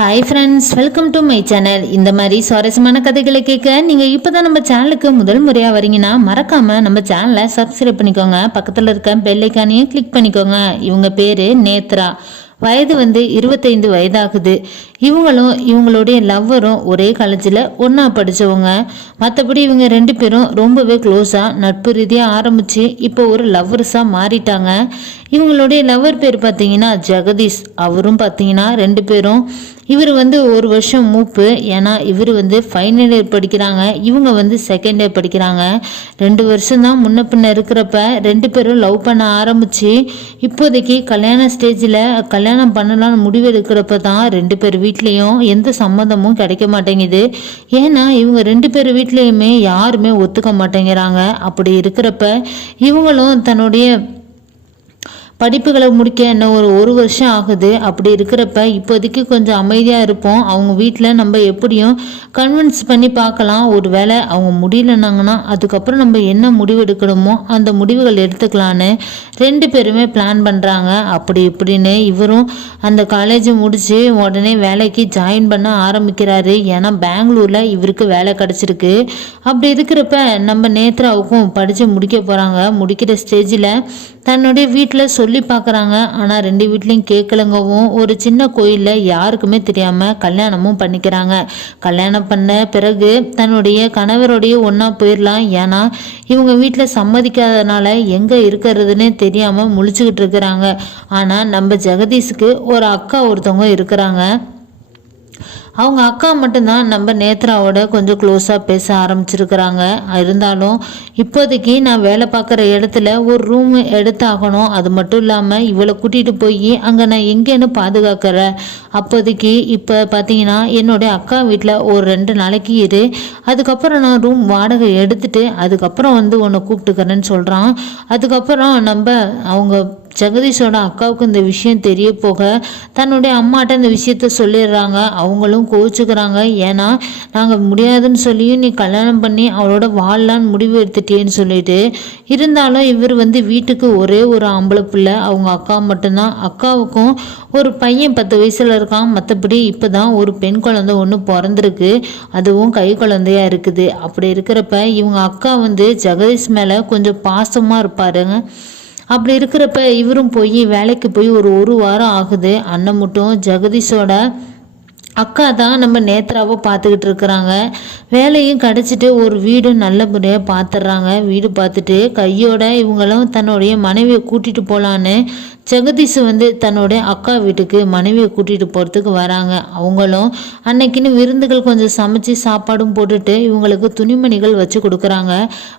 Hi friends welcome to my channel இந்த மாதிரி சுவாரஸ்யமான கதைகளை கேட்க நீங்கள் இப்போ தான் நம்ம சேனலுக்கு முதல் முறையாக வரீங்கன்னா மறக்காமல் நம்ம சேனலை சப்ஸ்கிரைப் பண்ணிக்கோங்க. பக்கத்தில் இருக்க பெல்லைக்கானையும் கிளிக் பண்ணிக்கோங்க. இவங்க பேர் நேத்ரா. வயது வந்து இருபத்தைந்து வயதாகுது. இவங்களும் இவங்களுடைய லவ்வரும் ஒரே காலேஜில் ஒன்றா படித்தவங்க மற்றபடி இவங்க ரெண்டு பேரும் ரொம்பவே க்ளோஸாக நட்பு ரீதியாக ஆரம்பித்து இப்போ ஒரு லவ்வர்ஸாக மாறிட்டாங்க. இவங்களுடைய லவ்வர் பேர் பார்த்தீங்கன்னா ஜெகதீஷ். அவரும் பார்த்தீங்கன்னா ரெண்டு பேரும். இவர் வந்து ஒரு வருஷம் மூப்பு. ஏன்னா இவர் வந்து ஃபைனல் இயர் படிக்கிறாங்க. இவங்க வந்து செகண்ட் இயர் படிக்கிறாங்க. ரெண்டு வருஷம் தான் முன்ன பின்ன இருக்கிறப்ப ரெண்டு பேரும் லவ் பண்ண ஆரம்பித்து இப்போதைக்கு கல்யாண ஸ்டேஜில் கல்யாணம் பண்ணலாம்னு முடிவு எடுக்கிறப்ப தான் ரெண்டு பேர் வீட்லேயும் எந்த சம்மந்தமும் கிடைக்க மாட்டேங்குது. ஏன்னா இவங்க ரெண்டு பேர் வீட்லேயுமே யாருமே ஒத்துக்க மாட்டேங்கிறாங்க. அப்படி இருக்கிறப்ப இவங்களும் தன்னுடைய படிப்புகளை முடிக்க இன்னும் ஒரு ஒரு வருஷம் ஆகுது. அப்படி இருக்கிறப்ப இப்போதைக்கு கொஞ்சம் அமைதியாக இருப்போம். அவங்க வீட்டில் நம்ம எப்படியும் கன்வின்ஸ் பண்ணி பார்க்கலாம். ஒரு வேளை அவங்க முடியலனாங்கன்னா அதுக்கப்புறம் நம்ம என்ன முடிவு எடுக்கணுமோ அந்த முடிவுகள் எடுத்துக்கலான்னு ரெண்டு பேருமே பிளான் பண்ணுறாங்க அப்படி இப்படின்னு இவரும் அந்த காலேஜை முடித்து உடனே வேலைக்கு ஜாயின் பண்ண ஆரம்பிக்கிறாரு. ஏன்னா பெங்களூரில் இவருக்கு வேலை கிடச்சிருக்கு. அப்படி இருக்கிறப்ப நம்ம நேத்ராவுக்கும் படித்து முடிக்க போகிறாங்க முடிக்கிற ஸ்டேஜில் தன்னுடைய வீட்டில் சொல்லி பார்க்குறாங்க ஆனால் ரெண்டு வீட்லேயும் கேட்கலங்கவும் ஒரு சின்ன கோயிலில் யாருக்குமே தெரியாமல் கல்யாணமும் பண்ணிக்கிறாங்க. கல்யாணம் பண்ண பிறகு தன்னுடைய கணவரோடைய ஒன்றா போயிடலாம் ஏன்னா இவங்க வீட்டில் சம்மதிக்காதனால எங்கே இருக்கிறதுனே தெரியாமல் முழிச்சுக்கிட்டு இருக்கிறாங்க. ஆனால் நம்ம ஜெகதீஷுக்கு ஒரு அக்கா ஒருத்தவங்க இருக்கிறாங்க. அவங்க அக்கா மட்டும்தான் நம்ம நேத்ராவோட கொஞ்சம் க்ளோஸாக பேச ஆரம்பிச்சிருக்கிறாங்க. இருந்தாலும் இப்போதைக்கு நான் வேலை பார்க்குற இடத்துல ஒரு ரூம் எடுத்தாகணும். அது மட்டும் இல்லாமல் இவளை கூட்டிகிட்டு போய் அங்கே நான் எங்கேன்னு பாதுகாக்கிறேன். அப்போதைக்கு இப்போ பார்த்தீங்கன்னா என்னுடைய அக்கா வீட்டில் ஒரு ரெண்டு நாளைக்கு இரு. அதுக்கப்புறம் நான் ரூம் வாடகை எடுத்துட்டு அதுக்கப்புறம் வந்து உன்னை கூப்பிட்டுக்கிறேன்னு சொல்கிறான் அதுக்கப்புறம் நம்ம அவங்க ஜெகதீஷோட அக்காவுக்கு இந்த விஷயம் தெரிய போக தன்னுடைய அம்மாட்ட இந்த விஷயத்த சொல்லிடுறாங்க. அவங்களும் கோவிச்சுக்கிறாங்க. ஏன்னா நாங்கள் முடியாதுன்னு சொல்லியும் நீ கல்யாணம் பண்ணி அவளோட வாழலான்னு முடிவு எடுத்துட்டேன்னு சொல்லிட்டு இருந்தாலும் இவர் வந்து வீட்டுக்கு ஒரே ஒரு ஆம்பளை பிள்ளை. அவங்க அக்கா மட்டும்தான். அக்காவுக்கும் ஒரு பையன் பத்து வயசில் இருக்கான். மற்றபடி இப்போ தான் ஒரு பெண் குழந்தை ஒன்று பிறந்திருக்கு. அதுவும் கை குழந்தையா இருக்குது. அப்படி இருக்கிறப்ப இவங்க அக்கா வந்து ஜெகதீஷ் மேலே கொஞ்சம் பாசமாக இருப்பாருங்க. அப்படி இருக்கிறப்ப இவரும் போய் வேலைக்கு போய் ஒரு ஒரு வாரம் ஆகுது. அண்ணன் மட்டும் ஜெகதீஷோட அக்கா தான் நம்ம நேத்ராவை பார்த்துக்கிட்டு இருக்கிறாங்க. வேலையும் கிடச்சிட்டு ஒரு வீடு நல்ல முறையாக பார்த்துட்றாங்க வீடு பார்த்துட்டு கையோட இவங்களும் தன்னுடைய மனைவியை கூட்டிகிட்டு போகலான்னு ஜெகதீஷ் வந்து தன்னுடைய அக்கா வீட்டுக்கு மனைவியை கூட்டிகிட்டு போகிறதுக்கு வராங்க. அவங்களும் அன்னைக்குன்னு விருந்துகள் கொஞ்சம் சமைச்சு சாப்பாடும் போட்டுட்டு இவங்களுக்கு துணிமணிகள் வச்சு கொடுக்குறாங்க.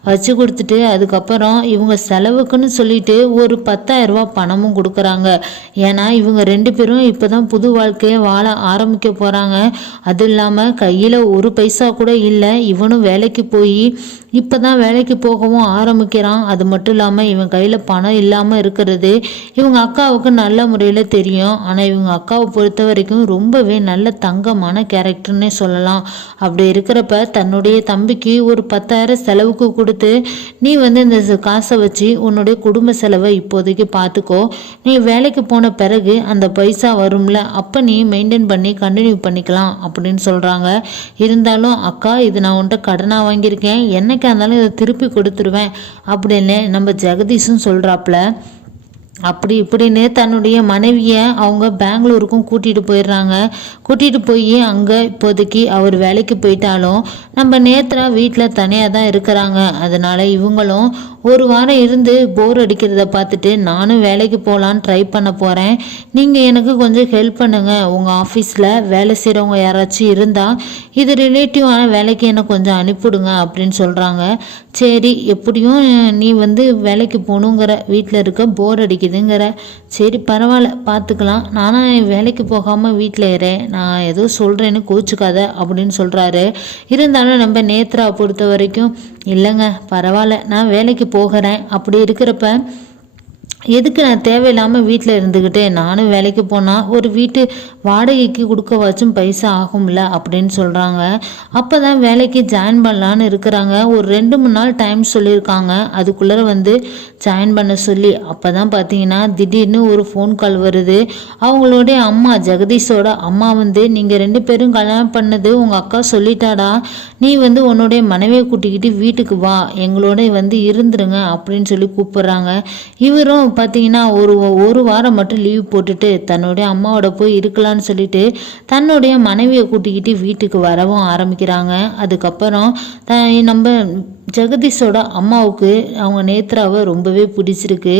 வச்சு கொடுத்துட்டு அதுக்கப்புறம் இவங்க செலவுக்குன்னு சொல்லிட்டு ஒரு பத்தாயிரரூபா பணமும் கொடுக்குறாங்க. ஏன்னா இவங்க ரெண்டு பேரும் இப்போ தான் புது வாழ்க்கையை வாழ ஆரம்பிக்க போகிறாங்க அது இல்லாமல் கையில் ஒரு பைசா கூட இல்லை. இவனும் வேலைக்கு போய் இப்போ தான் வேலைக்கு போகவும் ஆரம்பிக்கிறான். அது மட்டும் இல்லாமல் இவன் கையில் பணம் இல்லாமல் இருக்கிறது இவங்க அக்காவுக்கு நல்ல முறையில் தெரியும். ஆனால் இவங்க அக்காவை பொறுத்த வரைக்கும் ரொம்பவே நல்ல தங்கமான கேரக்டர்னே சொல்லலாம். அப்படி இருக்கிறப்ப தன்னுடைய தம்பிக்கு ஒரு பத்தாயிரம் செலவுக்கு கொடுத்து நீ வந்து இந்த காசை வச்சு உன்னுடைய குடும்ப செலவை இப்போதைக்கு பார்த்துக்கோ நீ வேலைக்கு போன பிறகு அந்த பைசா வரும்ல. அப்போ நீ மெயின்டைன் பண்ணி கண்டினியூ பண்ணிக்கலாம் அப்படின்னு சொல்கிறாங்க இருந்தாலும் அக்கா இது நான் உன்கிட்ட கடனாக வாங்கியிருக்கேன். என்னைக்கா இருந்தாலும் இதை திருப்பி கொடுத்துருவேன் அப்படின்னு நம்ம ஜெகதீஷும் சொல்கிறாப்புல அப்படி இப்படின்னு தன்னுடைய மனைவியை அவங்க பெங்களூருக்கும் கூட்டிகிட்டு போயிடுறாங்க. கூட்டிகிட்டு போய் அங்கே இப்போதைக்கு அவர் வேலைக்கு போயிட்டாலும் நம்ம நேத்ரா வீட்டில் தனியாக தான் இருக்கிறாங்க. அதனால் இவங்களும் ஒரு வாரம் இருந்து போர் அடிக்கிறத பார்த்துட்டு நானும் வேலைக்கு போகலான்னு ட்ரை பண்ண போகிறேன் நீங்கள் எனக்கு கொஞ்சம் ஹெல்ப் பண்ணுங்கள் உங்கள் ஆஃபீஸில் வேலை செய்கிறவங்க யாராச்சும் இருந்தால் இது ரிலேட்டிவான வேலைக்கு எனக்கு கொஞ்சம் அனுப்பிவிடுங்க அப்படின்னு சொல்கிறாங்க சரி எப்படியும் நீ வந்து வேலைக்கு போகணுங்கிற வீட்டில் இருக்க போர் கிடைக்குதுங்கிற சரி பரவாயில்ல பார்த்துக்கலாம். நானும் வேலைக்கு போகாமல் வீட்டில் ஏறேன் நான் ஏதோ சொல்கிறேன்னு கோச்சுக்காத அப்படின்னு சொல்கிறாரு இருந்தாலும் நம்ம நேத்ரா பொறுத்த வரைக்கும் இல்லைங்க பரவாயில்ல நான் வேலைக்கு போகிறேன். அப்படி இருக்கிறப்ப எதுக்கு நான் தேவையில்லாமல் வீட்டில் இருந்துக்கிட்டு நானும் வேலைக்கு போனால் ஒரு வீட்டு வாடகைக்கு கொடுக்க வச்சும் பைசா ஆகும்ல அப்படின்னு சொல்கிறாங்க அப்போ தான் வேலைக்கு ஜாயின் பண்ணலான்னு இருக்கிறாங்க. ஒரு ரெண்டு மூணு நாள் டைம் சொல்லியிருக்காங்க. அதுக்குள்ளே வந்து ஜாயின் பண்ண சொல்லி அப்போ தான் பார்த்தீங்கன்னா திடீர்னு ஒரு ஃபோன் கால் வருது. அவங்களுடைய அம்மா ஜெகதீஷோட அம்மா வந்து நீங்கள் ரெண்டு பேரும் கல்யாணம் பண்ணது உங்கள் அக்கா சொல்லிட்டாடா. நீ வந்து உன்னுடைய மனைவியை கூட்டிக்கிட்டு வீட்டுக்கு வா. எங்களோட வந்து இருந்துருங்க அப்படின்னு சொல்லி கூப்பிட்றாங்க. இவரும் பார்த்தீங்கன்னா ஒரு ஒரு வாரம் மட்டும் லீவ் போட்டுட்டு தன்னுடைய அம்மாவோட போய் இருக்கலாம்னு சொல்லிட்டு தன்னுடைய மனைவியை கூட்டிக்கிட்டு வீட்டுக்கு வரவும் ஆரம்பிக்கிறாங்க. அதுக்கப்புறம் த நம்ம ஜெகதீஷோட அம்மாவுக்கு அவங்க நேத்ராவை ரொம்பவே பிடிச்சிருக்கு.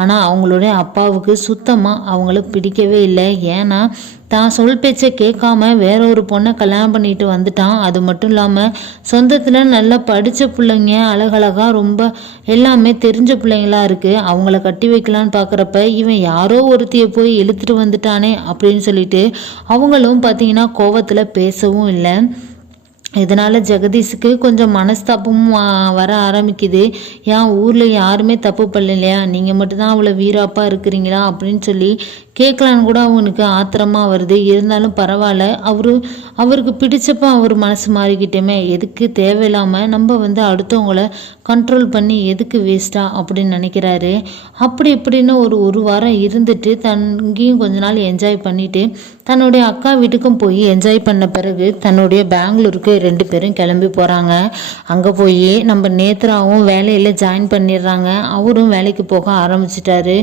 ஆனால் அவங்களுடைய அப்பாவுக்கு சுத்தமாக அவங்கள பிடிக்கவே இல்லை. ஏன்னா தான் சொல் பேச்சை கேட்காம வேற ஒரு பொண்ணை கல்யாணம் பண்ணிட்டு வந்துட்டான். அது மட்டும் இல்லாமல் சொந்தத்தில் நல்லா படித்த பிள்ளைங்க அழகழகாக ரொம்ப எல்லாமே தெரிஞ்ச பிள்ளைங்களா இருக்குது அவங்கள கட்டி வைக்கலான்னு பார்க்குறப்ப இவன் யாரோ ஒருத்தியை போய் இழுத்துட்டு வந்துட்டானே அப்படின்னு சொல்லிட்டு அவங்களும் பார்த்தீங்கன்னா கோவத்தில் பேசவும் இல்லை. இதனால் ஜெகதீஷுக்கு கொஞ்சம் மனஸ்தாபமும் வர ஆரம்பிக்குது. ஏன் ஊரில் யாருமே தப்பு பண்ணலையா? நீங்கள் மட்டும்தான் அவ்வளோ வீராப்பாக இருக்கிறீங்களா? அப்படின்னு சொல்லி கேட்கலான்னு கூட அவனுக்கு ஆத்திரமாக வருது. இருந்தாலும் பரவாயில்ல. அவரு அவருக்கு பிடிச்சப்ப அவர் மனசு மாறிக்கிட்டோமே. எதுக்கு தேவையில்லாமல் நம்ம வந்து அடுத்தவங்கள கண்ட்ரோல் பண்ணி எதுக்கு வேஸ்ட்டாக அப்படின்னு நினைக்கிறாரு. அப்படி இப்படின்னு ஒரு ஒரு வாரம் இருந்துட்டு தங்கியும் கொஞ்ச நாள் என்ஜாய் பண்ணிட்டு தன்னுடைய அக்கா வீட்டுக்கும் போய் என்ஜாய் பண்ண பிறகு தன்னுடைய பெங்களூருக்கு ரெண்டு பேரும் கிளம்பி போகிறாங்க அங்கே போய் நம்ம நேத்ராவும் வேலையில் ஜாயின் பண்ணிடுறாங்க. அவரும் வேலைக்கு போக ஆரம்பிச்சிட்டாரு.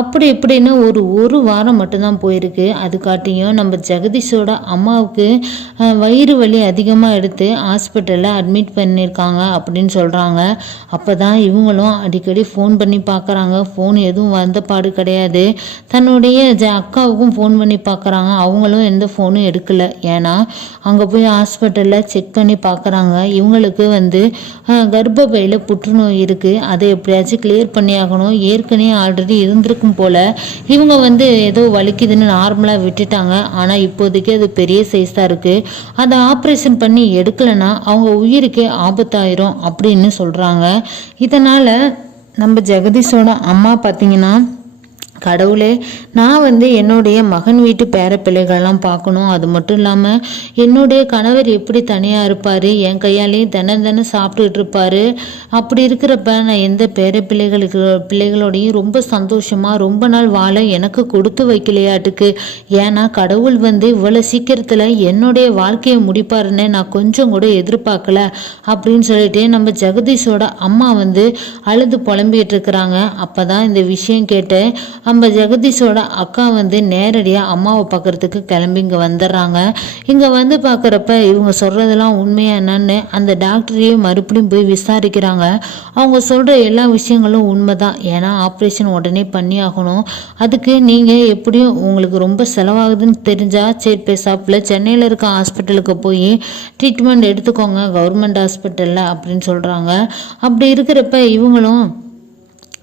அப்படி இப்படின்னு ஒரு ஒரு வாரம் மட்டும்தான் போயிருக்கு. அதுக்காட்டியும் நம்ம ஜெகதீஷோட அம்மாவுக்கு வயிறு வலி அதிகமாக எடுத்து ஹாஸ்பிட்டலில் அட்மிட் பண்ணியிருக்காங்க அப்படின்னு சொல்கிறாங்க அப்போ தான் இவங்களும் அடிக்கடி ஃபோன் பண்ணி பார்க்குறாங்க. ஃபோன் எதுவும் வந்த பாடு கிடையாது. தன்னுடைய ஜ அக்காவுக்கும் ஃபோன் பண்ணி பார்க்குறாங்க. அவங்களும் எந்த ஃபோனும் எடுக்கல. ஏன்னா அங்கே போய் ஹாஸ்பிட்டலில் செக் பண்ணி பார்க்குறாங்க. இவங்களுக்கு வந்து அஹ், கர்ப்பப்பையில் புற்றுநோய் இருக்குது அதை எப்படியாச்சும் கிளியர் பண்ணி ஆகணும். ஏற்கனவே ஆல்ரெடி இருந்திருக்கும் போல் இவங்க வந்து ஏதோ வலிக்குதுன்னு நார்மலாக விட்டுட்டாங்க. ஆனால் இப்போதைக்கு அது பெரிய சைஸாக இருக்குது அதை ஆப்ரேஷன் பண்ணி எடுக்கலைன்னா அவங்க உயிருக்கே ஆபத்தாயிரும் அப்படின்னு சொல்கிறாங்க இதனால் நம்ம ஜெகதீஷோட அம்மா பார்த்தீங்கன்னா கடவுளே நான் வந்து என்னுடைய மகன் வீட்டு பேர பிள்ளைகளெல்லாம் பார்க்கணும். அது மட்டும் இல்லாமல் என்னுடைய கணவர் எப்படி தனியாக இருப்பார் என் கையாலேயும் தினம் தினம் சாப்பிட்டுட்டு இருப்பார். அப்படி இருக்கிறப்ப நான் எந்த பேர பிள்ளைகளுக்கு பிள்ளைகளோடையும் ரொம்ப சந்தோஷமாக ரொம்ப நாள் வாழ எனக்கு கொடுத்து வைக்கலையாட்டுக்கு. ஏன்னா கடவுள் வந்து இவ்வளோ சீக்கிரத்தில் என்னுடைய வாழ்க்கையை முடிப்பாருன்னு நான் கொஞ்சம் கூட எதிர்பார்க்கல. அப்படின்னு சொல்லிட்டு நம்ம ஜெகதீஷோட அம்மா வந்து அழுது புலம்பிகிட்டு இருக்கிறாங்க. அப்போ தான் இந்த விஷயம் கேட்டு நம்ம ஜெகதீஷோட அக்கா வந்து நேரடியாக அம்மாவை பார்க்கறதுக்கு கிளம்பி இங்கே வந்துடுறாங்க இங்கே வந்து பார்க்குறப்ப இவங்க சொல்கிறதெல்லாம் உண்மையா என்னன்னு அந்த டாக்டரையும் மறுபடியும் போய் விசாரிக்கிறாங்க. அவங்க சொல்கிற எல்லா விஷயங்களும் உண்மை தான் ஏன்னா ஆப்ரேஷன் உடனே பண்ணி ஆகணும் அதுக்கு நீங்கள் எப்படியும் உங்களுக்கு ரொம்ப செலவாகுதுன்னு தெரிஞ்சால் சரி பேசாப்பில் சென்னையில் இருக்க ஹாஸ்பிட்டலுக்கு போய் ட்ரீட்மெண்ட் எடுத்துக்கோங்க. கவர்மெண்ட் ஹாஸ்பிட்டலில் அப்படின்னு சொல்கிறாங்க அப்படி இருக்கிறப்ப இவங்களும்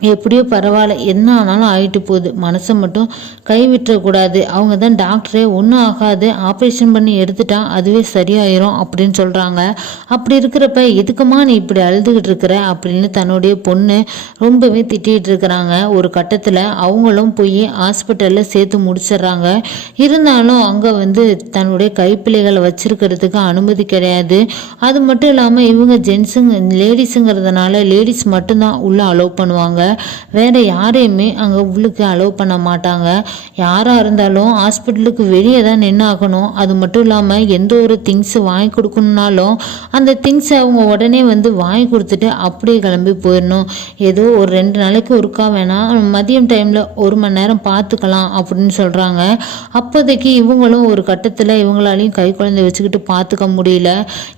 எப்படியோ பரவாயில்ல. என்ன ஆனாலும் ஆயிட்டு போகுது. மனசை மட்டும் கை விட்டுறக்கூடாது அவங்க தான் டாக்டரே. ஒன்றும் ஆகாது. ஆப்ரேஷன் பண்ணி எடுத்துட்டா அதுவே சரியாயிரும் அப்படின்னு சொல்கிறாங்க அப்படி இருக்கிறப்ப எதுக்குமா நீ இப்படி அழுதுகிட்டு இருக்கிற? அப்படின்னு தன்னுடைய பொண்ணு ரொம்பவே திட்டிகிட்டு இருக்கிறாங்க. ஒரு கட்டத்தில் அவங்களும் போய் ஹாஸ்பிட்டலில் சேர்த்து முடிச்சிடுறாங்க. இருந்தாலும் அங்கே வந்து தன்னுடைய கைப்பிள்ளைகளை வச்சிருக்கிறதுக்கு அனுமதி கிடையாது. அது மட்டும் இல்லாமல் இவங்க ஜென்ஸுங்க லேடிஸுங்கிறதுனால லேடிஸ் மட்டும்தான் உள்ளே அலோவ் பண்ணுவாங்க. வேறு யாரையுமே அங்கே உள்ளுக்கு அலோவ் பண்ண மாட்டாங்க. யாராக இருந்தாலும் ஹாஸ்பிட்டலுக்கு வெளியே தான் நின்று ஆகணும் அது மட்டும் இல்லாமல் எந்த ஒரு திங்ஸ் வாங்கி கொடுக்கணுன்னாலும் அந்த திங்ஸை அவங்க உடனே வந்து வாங்கி கொடுத்துட்டு அப்படியே கிளம்பி போயிடணும். ஏதோ ஒரு ரெண்டு நாளைக்கு ஒருக்கா வேணால் மதியம் டைமில் ஒரு மணி நேரம் பார்த்துக்கலாம் அப்படின்னு சொல்கிறாங்க அப்போதைக்கு இவங்களும் ஒரு கட்டத்தில் இவங்களாலையும் கை குழந்தை வச்சுக்கிட்டு பார்த்துக்க முடியல.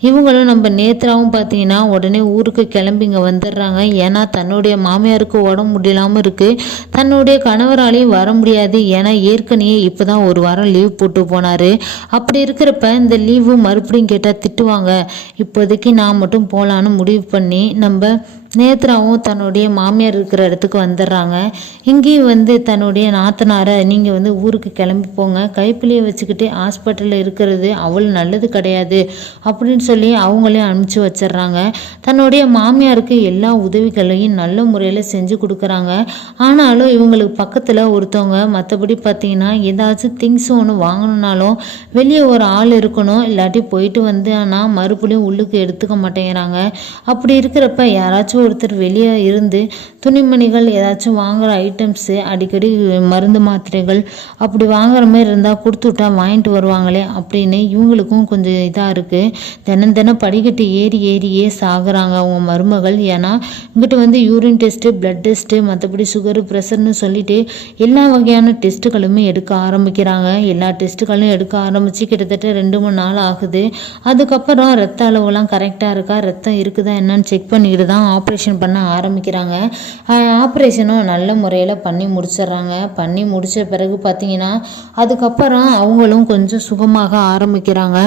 இவங்களும் நம்ம நேத்ராவும் பார்த்தீங்கன்னா உடனே ஊருக்கு கிளம்பி இங்கே வந்துடுறாங்க. ஏன்னா தன்னுடைய மாமியாருக்கு உடம்பு முடியலாமல் இருக்குது தன்னுடைய கணவராலையும் வர முடியாது. ஏன்னா ஏற்கனவே இப்போ தான் ஒரு வாரம் லீவ் போட்டு போனார். அப்படி இருக்கிறப்ப இந்த லீவு மறுபடியும் கேட்டால் திட்டுவாங்க. இப்போதைக்கு நான் மட்டும் போகலான்னு முடிவு பண்ணி நம்ம நேத்ராவும் தன்னுடைய மாமியார் இருக்கிற இடத்துக்கு வந்துடுறாங்க. இங்கேயும் வந்து தன்னுடைய நாத்தனாரை நீங்கள் வந்து ஊருக்கு கிளம்பி போங்க. கைப்பிள்ளையை வச்சுக்கிட்டு ஹாஸ்பிட்டலில் இருக்கிறது அவ்வளோ நல்லது கிடையாது அப்படின்னு சொல்லி அவங்களே அனுப்பிச்சி வச்சிடுறாங்க. தன்னுடைய மாமியாருக்கு எல்லா உதவிகளையும் நல்ல முறையில் செஞ்சு கொடுக்குறாங்க. ஆனாலும் இவங்களுக்கு பக்கத்தில் ஒருத்தவங்க மற்றபடி பார்த்தீங்கன்னா ஏதாச்சும் திங்ஸ் ஒன்று வாங்கணுன்னாலும் வெளியே ஒரு ஆள் இருக்கணும். இல்லாட்டி போயிட்டு வந்து ஆனால் மறுபடியும் உள்ளுக்கு எடுத்துக்க மாட்டேங்கிறாங்க. அப்படி இருக்கிறப்ப யாராச்சும் ஒருத்தர் வெளியே இருந்து துணிமணிகள் ஏதாச்சும் வாங்குகிற ஐட்டம்ஸு அடிக்கடி மருந்து மாத்திரைகள் அப்படி வாங்குற மாதிரி இருந்தால் கொடுத்து விட்டா வாங்கிட்டு வருவாங்களே அப்படின்னு இவங்களுக்கும் கொஞ்சம் இதாக இருக்குது தினம் தினம் படிக்கட்டு ஏறி ஏறியே சாகுறாங்க அவங்க மருமகள். ஏன்னா இங்கிட்ட வந்து யூரின் டெஸ்ட்டு பிளட் டெஸ்ட்டு மற்றபடி சுகரு ப்ரெஷர்னு சொல்லிட்டு எல்லா வகையான டெஸ்ட்டுகளுமே எடுக்க ஆரம்பிக்கிறாங்க. எல்லா டெஸ்ட்டுகளும் எடுக்க ஆரம்பித்து கிட்டத்தட்ட ரெண்டு மூணு நாள் ஆகுது. அதுக்கப்புறம் ரத்த அளவுலாம் கரெக்டாக இருக்கா? ரத்தம் இருக்குதா? என்னன்னு செக் பண்ணிக்கிட்டு தான் ஆப்ரேஷன் ஆப்ரேஷன் பண்ண ஆரம்பிக்கிறாங்க. ஆப்ரேஷனும் நல்ல முறையில் பண்ணி முடிச்சிடுறாங்க. பண்ணி முடித்த பிறகு பார்த்தீங்கன்னா அதுக்கப்புறம் அவங்களும் கொஞ்சம் சுகமாக ஆரம்பிக்கிறாங்க.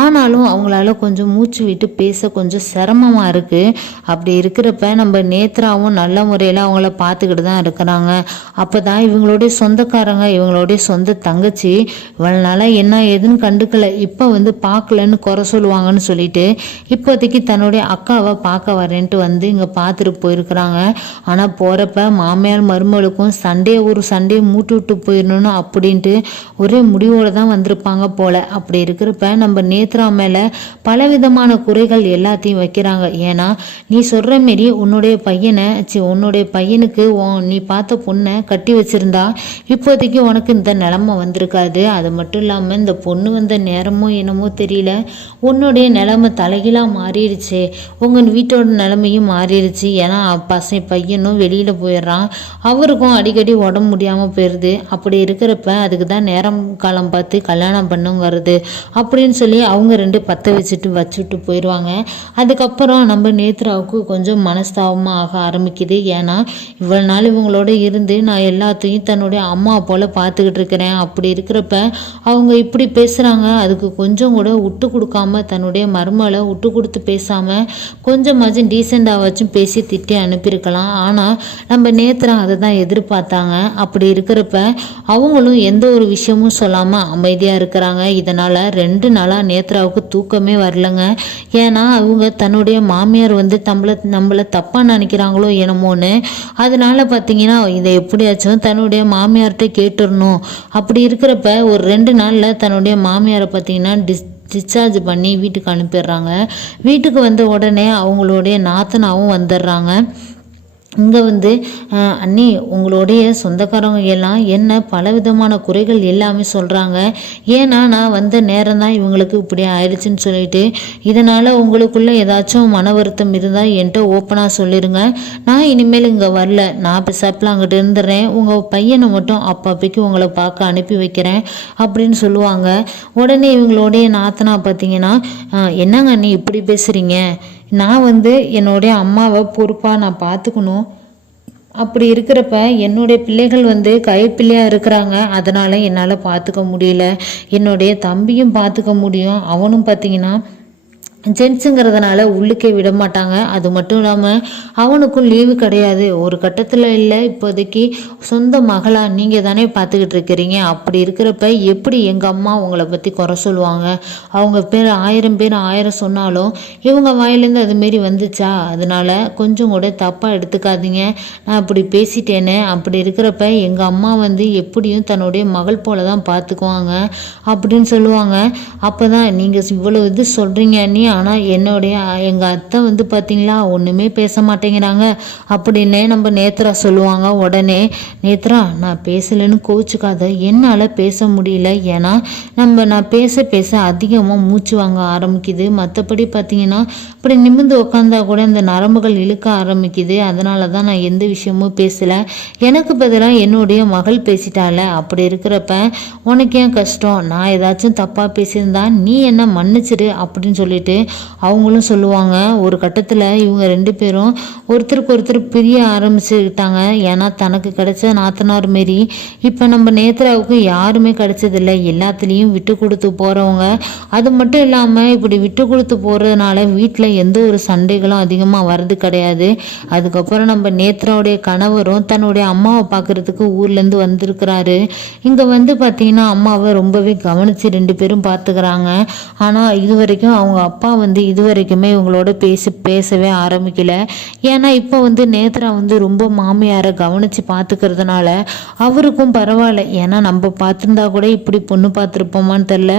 ஆனாலும் அவங்களால கொஞ்சம் மூச்சு விட்டு பேச கொஞ்சம் சிரமமாக இருக்குது அப்படி இருக்கிறப்ப நம்ம நேத்ராவும் நல்ல முறையில் அவங்கள பார்த்துக்கிட்டு தான் இருக்கிறாங்க. அப்போ தான் இவங்களுடைய சொந்தக்காரங்க இவங்களுடைய சொந்த தங்கச்சி இவளனால என்ன ஏதுன்னு கண்டுக்கல. இப்போ வந்து பார்க்கலன்னு குறை சொல்லுவாங்கன்னு சொல்லிட்டு இப்போதைக்கு தன்னுடைய அக்காவை பார்க்க வரேன்ட்டு வந்து இங்கே பார்த்துட்டு போயிருக்கிறாங்க. ஆனால் போகிறப்ப மாமியார் மருமகளுக்கும் சண்டே ஒரு சண்டே மூட்டு விட்டு போயிடணும்னு அப்படின்ட்டு ஒரே முடிவோடு தான் வந்திருப்பாங்க போல. அப்படி இருக்கிறப்ப நம்ம நேத்ரா மேலே பலவிதமான குறைகள் எல்லாத்தையும் வைக்கிறாங்க. ஏன்னா நீ சொல்கிற மாரி உன்னுடைய பையனை சி உன்னுடைய பையனுக்கு நீ பார்த்த பொண்ணை கட்டி வச்சிருந்தா இப்போதைக்கு உனக்கு இந்த நிலமை வந்திருக்காது. அது மட்டும் இல்லாமல் இந்த பொண்ணு வந்த நேரமோ என்னமோ தெரியல. உன்னுடைய நிலமை தலைகீழாக மாறிடுச்சு. உங்கள் வீட்டோட நிலைமையும் மாறிடுச்சு ஏன்னா பசை பையனும் வெளியில் போயிடுறான். அவருக்கும் அடிக்கடி உடம்பு முடியாமல் போயிடுது அப்படி இருக்கிறப்ப அதுக்கு தான் நேரம் காலம் பார்த்து கல்யாணம் பண்ணுங்கிறது அப்படின்னு சொல்லி அவங்க ரெண்டு பற்ற வச்சுட்டு வச்சுட்டு போயிடுவாங்க அதுக்கப்புறம் நம்ம நேத்ராவுக்கு கொஞ்சம் மனஸ்தாபமாக ஆக ஆரம்பிக்குது. ஏன்னா இவ்வளோ நாள் இவங்களோட இருந்து நான் எல்லாத்தையும் தன்னுடைய அம்மா போல் பார்த்துக்கிட்டு இருக்கிறேன். அப்படி இருக்கிறப்ப அவங்க இப்படி பேசுகிறாங்க அதுக்கு கொஞ்சம் கூட விட்டு கொடுக்காம தன்னுடைய மருமலை விட்டு கொடுத்து பேசாமல் கொஞ்சமாச்சும் டீசெண்டாக ஏதாச்சும் பேசி திட்டி அனுப்பியிருக்கலாம். ஆனால் நம்ம நேத்ரா அதை தான் எதிர்பார்த்தாங்க. அப்படி இருக்கிறப்ப அவங்களும் எந்த ஒரு விஷயமும் சொல்லாமல் அமைதியாக இருக்கிறாங்க. இதனால் ரெண்டு நாளாக நேத்ராவுக்கு தூக்கமே வரலங்க. ஏன்னா அவங்க தன்னுடைய மாமியார் வந்து நம்மளை நம்மளை தப்பாக நினைக்கிறாங்களோ என்னமோன்னு அதனால பார்த்தீங்கன்னா இதை எப்படியாச்சும் தன்னுடைய மாமியார்கிட்ட கேட்டுடணும் அப்படி இருக்கிறப்ப ஒரு ரெண்டு நாளில் தன்னுடைய மாமியாரை பார்த்தீங்கன்னா டிஸ் டிஸ்சார்ஜ் பண்ணி வீட்டுக்கு அனுப்பிடுறாங்க. வீட்டுக்கு வந்த உடனே அவங்களுடைய நாத்தனாவும் வந்துடுறாங்க. இங்கே வந்து அண்ணி உங்களுடைய சொந்தக்காரவங்க எல்லாம் என்ன பலவிதமான குறைகள் எல்லாமே சொல்கிறாங்க ஏன்னா நான் வந்த நேரம் தான் இவங்களுக்கு இப்படி ஆயிடுச்சுன்னு சொல்லிட்டு இதனால் உங்களுக்குள்ளே ஏதாச்சும் மன வருத்தம் இருந்தால் என்கிட்ட ஓப்பனாக சொல்லிடுங்க நான் இனிமேல் இங்கே வரல. நான் பிசாப்பில் அங்கிட்டு இருந்துடுறேன் உங்கள் பையனை மட்டும் அப்பப்பைக்கு உங்களை பார்க்க அனுப்பி வைக்கிறேன் அப்படின்னு சொல்லுவாங்க. உடனே இவங்களுடைய நாத்தனா பார்த்தீங்கன்னா என்னங்க அண்ணி இப்படி பேசுகிறீங்க நான் வந்து என்னுடைய அம்மாவை பொறுப்பாக நான் பார்த்துக்கணும். அப்படி இருக்கிறப்ப என்னுடைய பிள்ளைகள் வந்து கைப்பிள்ளையாக இருக்கிறாங்க. அதனால் என்னால் பார்த்துக்க முடியல. என்னுடைய தம்பியும் பார்த்துக்க முடியும். அவனும் பார்த்தீங்கன்னா ஜென்ஸுங்கிறதுனால உள்ளுக்கே விட மாட்டாங்க. அது மட்டும் இல்லாமல் அவனுக்கும் லீவு கிடையாது. ஒரு கட்டத்தில் இல்லை இப்போதைக்கு சொந்த மகளாக நீங்கள் தானே பார்த்துக்கிட்டு இருக்கிறீங்க. அப்படி இருக்கிறப்ப எப்படி எங்கள் அம்மா உங்களை பற்றி குறை சொல்லுவாங்க? அவங்க பேர் ஆயிரம் பேர் ஆயிரம் சொன்னாலும் இவங்க வாயிலேருந்து அதுமாரி வந்துச்சா? அதனால கொஞ்சம் கூட தப்பாக எடுத்துக்காதீங்க. நான் அப்படி பேசிட்டேன்னு அப்படி இருக்கிறப்ப எங்கள் அம்மா வந்து எப்படியும் தன்னுடைய மகள் போல தான் பார்த்துக்குவாங்க. அப்படின்னு சொல்லுவாங்க. அப்போ தான் நீங்கள் இவ்வளோ இது சொல்கிறீங்க நீ ஆனால் என்னுடைய எங்கள் அத்தை வந்து பார்த்தீங்களா ஒன்றுமே பேச மாட்டேங்கிறாங்க. அப்படின்னே நம்ம நேத்ரா சொல்லுவாங்க உடனே நேத்ரா நான் பேசலைன்னு கோவிச்சுக்காத. என்னால் பேச முடியல. ஏன்னா நம்ம நான் பேச பேச அதிகமாக மூச்சு வாங்க ஆரம்பிக்குது. மற்றபடி பார்த்தீங்கன்னா இப்படி நிமிர்ந்து உட்காந்தா கூட இந்த நரம்புகள் இழுக்க ஆரம்பிக்குது. அதனால தான் நான் எந்த விஷயமும் பேசலை. எனக்கு பதிலாக என்னுடைய மகள் பேசிட்டால. அப்படி இருக்கிறப்ப உனக்கு ஏன் கஷ்டம்? நான் ஏதாச்சும் தப்பாக பேசியிருந்தா நீ என்ன மன்னிச்சிடு அப்படின்னு சொல்லிட்டு அவங்களும் சொல்லுவாங்க. ஒரு கட்டத்தில் இவங்க ரெண்டு பேரும் ஒருத்தருக்கு ஒருத்தர் பிரிய ஆரம்பிச்சுக்கிட்டாங்க ஏன்னா தனக்கு கிடைச்ச நாத்தனார் மாரி இப்போ நம்ம நேத்ராவுக்கு யாருமே கிடைச்சதில்ல. எல்லாத்துலேயும் விட்டு கொடுத்து போகிறவங்க அது மட்டும் இல்லாமல் இப்படி விட்டு கொடுத்து போகிறதுனால வீட்டில் எந்த ஒரு சண்டைகளும் அதிகமாக வர்றது கிடையாது. அதுக்கப்புறம் நம்ம நேத்ராவுடைய கணவரும் தன்னுடைய அம்மாவை பார்க்குறதுக்கு ஊர்லேருந்து வந்திருக்கிறாரு. இங்கே வந்து பார்த்தீங்கன்னா அம்மாவை ரொம்பவே கவனித்து ரெண்டு பேரும் பார்த்துக்கிறாங்க ஆனால் இது வரைக்கும் அவங்க அப்பா வந்து இது வரைக்குமே இவங்களோட பேசி பேசவே ஆரம்பிக்கல. ஏன்னா இப்போ வந்து நேத்ரா வந்து ரொம்ப மாமியாரை கவனித்து பார்த்துக்கிறதுனால அவருக்கும் பரவாயில்ல. ஏன்னா நம்ம பார்த்துருந்தா கூட இப்படி பொண்ணு பார்த்துருப்போமான்னு தெரில.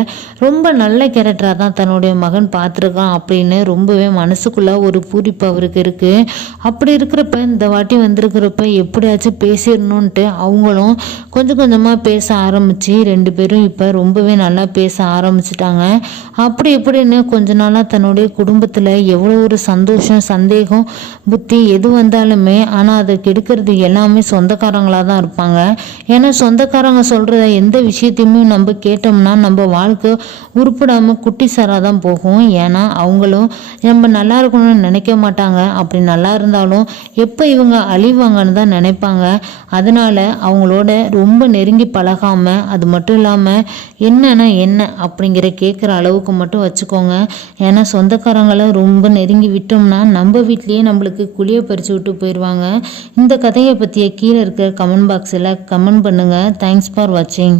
ரொம்ப நல்ல கேரக்டராக தான் தன்னுடைய மகன் பார்த்துருக்கான் அப்படின்னு ரொம்பவே மனசுக்குள்ளே ஒரு பூரிப்பு அவருக்கு இருக்குது அப்படி இருக்கிறப்ப இந்த வாட்டி வந்திருக்கிறப்ப எப்படியாச்சும் பேசிடணுன்ட்டு அவங்களும் கொஞ்சம் கொஞ்சமாக பேச ஆரம்பித்து ரெண்டு பேரும் இப்போ ரொம்பவே நல்லா பேச ஆரம்பிச்சிட்டாங்க. அப்படி இப்படின்னு கொஞ்ச நாள் நாளாக தன்னுடைய குடும்பத்தில் எவ்வளோ ஒரு சந்தோஷம் சந்தேகம் புத்தி எது வந்தாலுமே ஆனால் அதை கெடுக்கிறது எல்லாமே சொந்தக்காரங்களாக தான் இருப்பாங்க. ஏன்னா சொந்தக்காரங்க சொல்கிற எந்த விஷயத்தையுமே நம்ம கேட்டோம்னா நம்ம வாழ்க்கை உருப்படாமல் குட்டி சாராக தான் போகும். ஏன்னா அவங்களும் நம்ம நல்லா இருக்கணும்னு நினைக்க மாட்டாங்க. அப்படி நல்லா இருந்தாலும் எப்போ இவங்க அழிவாங்கன்னு தான் நினைப்பாங்க. அதனால் அவங்களோட ரொம்ப நெருங்கி பழகாமல் அது மட்டும் இல்லாமல் என்னன்னா என்ன அப்படிங்கிற கேட்குற அளவுக்கு மட்டும் வச்சுக்கோங்க. ஏன்னா சொந்தக்காரங்களை ரொம்ப நெருங்கி விட்டோம்னா நம்ம வீட்லேயே நம்மளுக்கு குழியை பறித்து விட்டு போயிடுவாங்க இந்த கதையை பற்றிய கீழே இருக்கிற கமெண்ட் பாக்ஸில் கமெண்ட் பண்ணுங்கள் தேங்க்ஸ் ஃபார் வாட்சிங்